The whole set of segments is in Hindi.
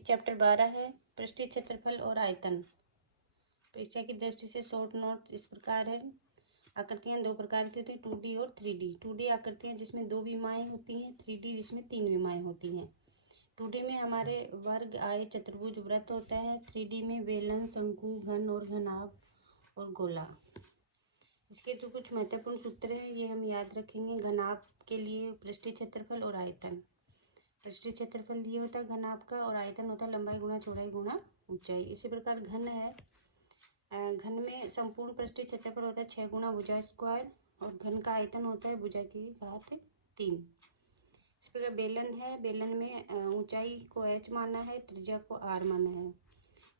ये चैप्टर 12 है, पृष्ठीय क्षेत्रफल और आयतन। परीक्षा की दृष्टि से शॉर्ट नोट इस प्रकार है। आकृतियां दो प्रकार की होती हैं, 2D और 3D। 2D आकृतियां जिसमें 2 विमाएं होती हैं, 3D जिसमें 3 विमाएं होती हैं। 2D में हमारे वर्ग, आय, चतुर्भुज, वृत्त होता है। 3D में बेलन, शंकु, घन और घनाभ और गोला। इसके तो कुछ महत्वपूर्ण सूत्र हैं, ये हम याद रखेंगे। घनाभ के लिए पृष्ठीय क्षेत्रफल और आयतन। पृष्ठीय क्षेत्रफल ये होता है घनाभ का, और आयतन होता है लंबाई गुणा चौड़ाई गुणा ऊंचाई। इसी प्रकार घन है, घन में संपूर्ण पृष्ठीय क्षेत्रफल होता है 6 गुणा भुजा स्क्वायर, और घन का आयतन होता है भुजा की घात 3। इस प्रकार बेलन है, बेलन में ऊंचाई को h माना है, त्रिज्या को r माना है।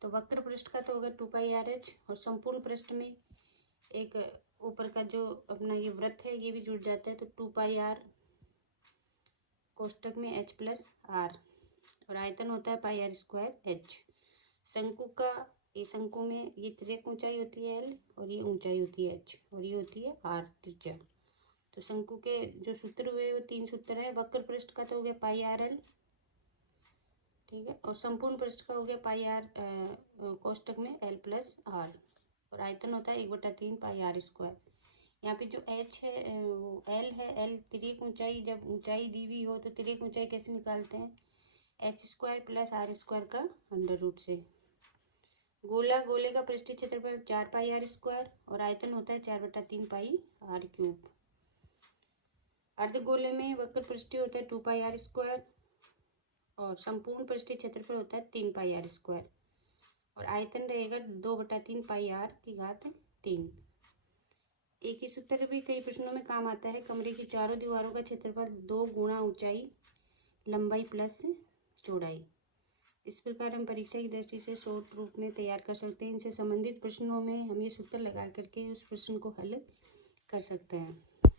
तो वक्र पृष्ठ का तो होगा 2πr/h, और संपूर्ण पृष्ठ में एक ऊपर का जो अपना ये वृत्त है ये भी जुड़ जाता है, तो 2πr कोष्टक में h + r, और आयतन होता है πr² h। शंकु का, ये शंकु में ये तिर्यक ऊंचाई होती है l, और ये ऊंचाई होती है h, और ये होती है r त्रिज्या। तो शंकु के जो सूत्र हुए वो 3 सूत्र है। वक्र पृष्ठ का तो हो गया πrl, ठीक है, और संपूर्ण पृष्ठ का हो गया πr कोष्टक में l + r, और आयतन होता है 1/3 πr²। यहाँ पे जो h है वो l है, l तिर्यक ऊंचाई, जब ऊंचाई दी हुई हो तो तिर्यक ऊंचाई कैसे निकालते हैं, h² + r² का √ से। गोला, गोले का पृष्ठीय क्षेत्रफल 4πr², और आयतन होता है 4/3 πr³। अर्धगोले में वक्र पृष्ठीय होता है 2πr², और संपूर्ण पृष्ठीय क्षेत्रफल होता है 3πr², और आयतन रहेगा 2/3 πr³। एक ही सूत्र भी कई प्रश्नों में काम आता है। कमरे की चारों दीवारों का क्षेत्रफल 2 गुणा ऊंचाई लंबाई प्लस चौड़ाई। इस प्रकार हम परीक्षा की दृष्टि से शॉर्ट रूप में तैयार कर सकते हैं। इनसे संबंधित प्रश्नों में हम ये सूत्र लगा करके उस प्रश्न को हल कर सकते हैं।